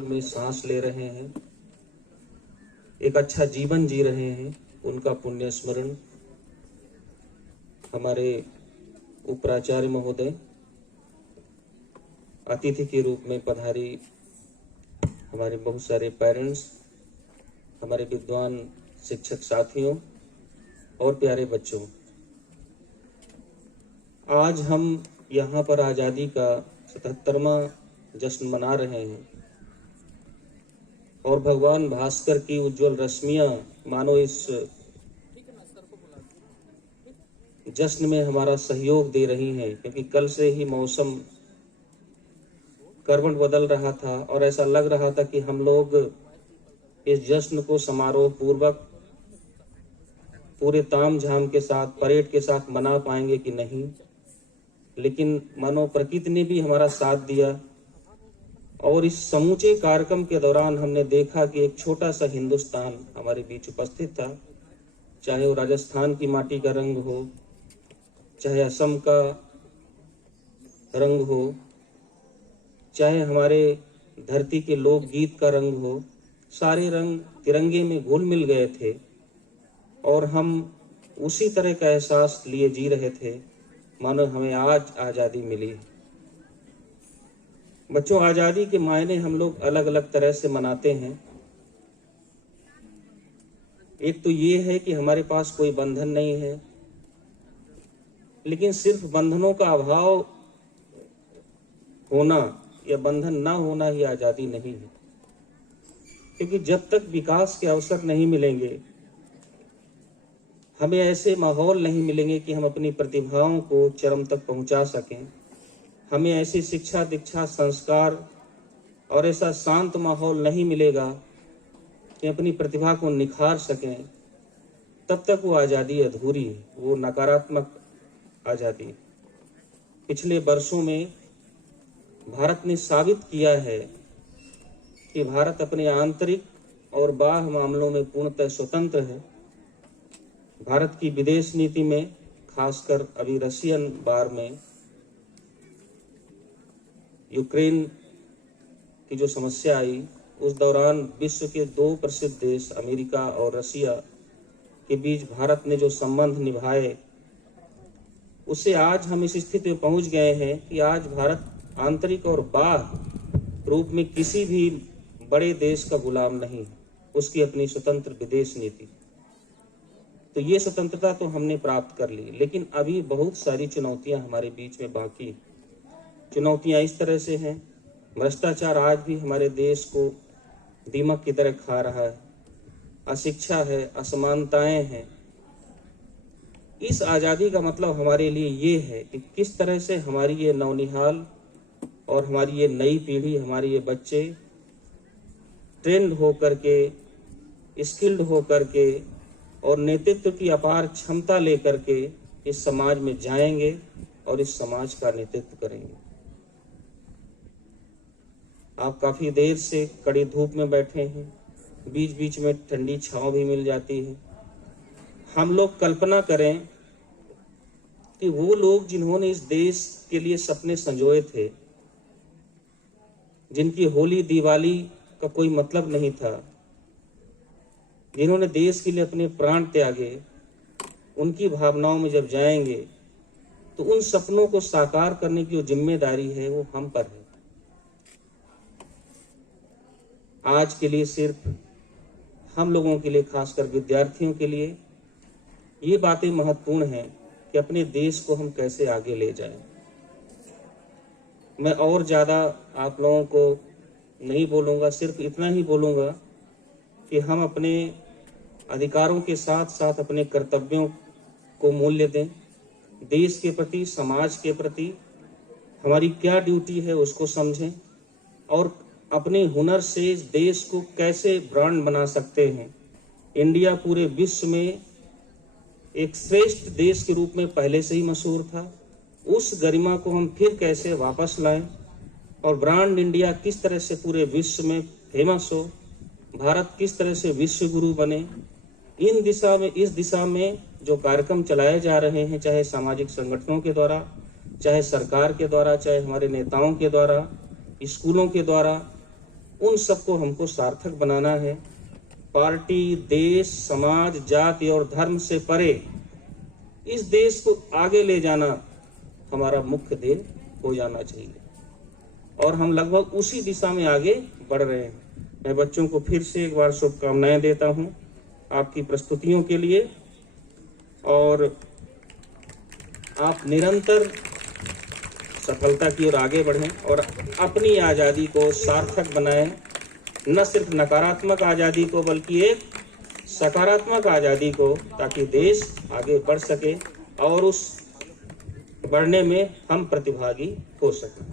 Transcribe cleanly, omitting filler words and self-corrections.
में सांस ले रहे हैं, एक अच्छा जीवन जी रहे हैं, उनका पुण्य स्मरण। हमारे उपराचार्य महोदय अतिथि के रूप में पधारी, हमारे बहुत सारे पेरेंट्स, हमारे विद्वान शिक्षक साथियों और प्यारे बच्चों, आज हम यहाँ पर आज़ादी का 77वां जश्न मना रहे हैं और भगवान भास्कर की उज्जवल रश्मियाँ मानो इस जश्न में हमारा सहयोग दे रही हैं, क्योंकि कल से ही मौसम करवट बदल रहा था और ऐसा लग रहा था कि हम लोग इस जश्न को समारोह पूर्वक पूरे ताम झाम के साथ, परेड के साथ मना पाएंगे कि नहीं, लेकिन मानो प्रकृति ने भी हमारा साथ दिया और इस समूचे कार्यक्रम के दौरान हमने देखा कि एक छोटा सा हिंदुस्तान हमारे बीच उपस्थित था। चाहे वो राजस्थान की माटी का रंग हो, चाहे असम का रंग हो, चाहे हमारे धरती के लोकगीत का रंग हो, सारे रंग तिरंगे में घुल मिल गए थे और हम उसी तरह का एहसास लिए जी रहे थे मानो हमें आज आज़ादी मिली। बच्चों, आज़ादी के मायने हम लोग अलग अलग तरह से मनाते हैं। एक तो ये है कि हमारे पास कोई बंधन नहीं है, लेकिन सिर्फ बंधनों का अभाव होना या बंधन ना होना ही आज़ादी नहीं है, क्योंकि जब तक विकास के अवसर नहीं मिलेंगे, हमें ऐसे माहौल नहीं मिलेंगे कि हम अपनी प्रतिभाओं को चरम तक पहुंचा सकें, हमें ऐसी शिक्षा दीक्षा संस्कार और ऐसा शांत माहौल नहीं मिलेगा कि अपनी प्रतिभा को निखार सकें, तब तक वो आज़ादी अधूरी है, वो नकारात्मक आज़ादी। पिछले वर्षों में भारत ने साबित किया है कि भारत अपने आंतरिक और बाह्य मामलों में पूर्णतः स्वतंत्र है। भारत की विदेश नीति में, खासकर अभी रशियन वार में यूक्रेन की जो समस्या आई, उस दौरान विश्व के दो प्रसिद्ध देश अमेरिका और रशिया के बीच भारत ने जो संबंध निभाए, उससे आज हम इस स्थिति में पहुंच गए हैं कि आज भारत आंतरिक और बाह्य रूप में किसी भी बड़े देश का गुलाम नहीं, उसकी अपनी स्वतंत्र विदेश नीति। तो ये स्वतंत्रता तो हमने प्राप्त कर ली, लेकिन अभी बहुत सारी चुनौतियां हमारे बीच में बाकी। चुनौतियां इस तरह से हैं, भ्रष्टाचार आज भी हमारे देश को दीमक की तरह खा रहा है, अशिक्षा है, असमानताएं हैं। इस आज़ादी का मतलब हमारे लिए ये है कि किस तरह से हमारी ये नौनिहाल और हमारी ये नई पीढ़ी, हमारे ये बच्चे ट्रेंड होकर के, स्किल्ड होकर के और नेतृत्व की अपार क्षमता लेकर के इस समाज में जाएंगे और इस समाज का नेतृत्व करेंगे। आप काफी देर से कड़ी धूप में बैठे हैं, बीच बीच में ठंडी छांव भी मिल जाती है। हम लोग कल्पना करें कि वो लोग जिन्होंने इस देश के लिए सपने संजोए थे, जिनकी होली दिवाली का कोई मतलब नहीं था, जिन्होंने देश के लिए अपने प्राण त्यागे, उनकी भावनाओं में जब जाएंगे तो उन सपनों को साकार करने की जो जिम्मेदारी है वो हम पर है। आज के लिए सिर्फ हम लोगों के लिए, खासकर विद्यार्थियों के लिए, ये बातें महत्वपूर्ण हैं कि अपने देश को हम कैसे आगे ले जाएं। मैं और ज़्यादा आप लोगों को नहीं बोलूँगा, सिर्फ इतना ही बोलूँगा कि हम अपने अधिकारों के साथ साथ अपने कर्तव्यों को मूल्य दें। देश के प्रति, समाज के प्रति हमारी क्या ड्यूटी है उसको समझें और अपने हुनर से इस देश को कैसे ब्रांड बना सकते हैं। इंडिया पूरे विश्व में एक श्रेष्ठ देश के रूप में पहले से ही मशहूर था, उस गरिमा को हम फिर कैसे वापस लाएं और ब्रांड इंडिया किस तरह से पूरे विश्व में फेमस हो, भारत किस तरह से विश्व गुरु बने। इस दिशा में जो कार्यक्रम चलाए जा रहे हैं, चाहे सामाजिक संगठनों के द्वारा, चाहे सरकार के द्वारा, चाहे हमारे नेताओं के द्वारा, स्कूलों के द्वारा, उन सबको हमको सार्थक बनाना है। पार्टी, देश, समाज, जाति और धर्म से परे इस देश को आगे ले जाना हमारा मुख्य ध्येय हो जाना चाहिए और हम लगभग उसी दिशा में आगे बढ़ रहे हैं। मैं बच्चों को फिर से एक बार शुभकामनाएं देता हूं आपकी प्रस्तुतियों के लिए और आप निरंतर सफलता की ओर आगे बढ़ें और अपनी आज़ादी को सार्थक बनाएं, न सिर्फ नकारात्मक आज़ादी को बल्कि एक सकारात्मक आज़ादी को, ताकि देश आगे बढ़ सके और उस बढ़ने में हम प्रतिभागी हो सकें।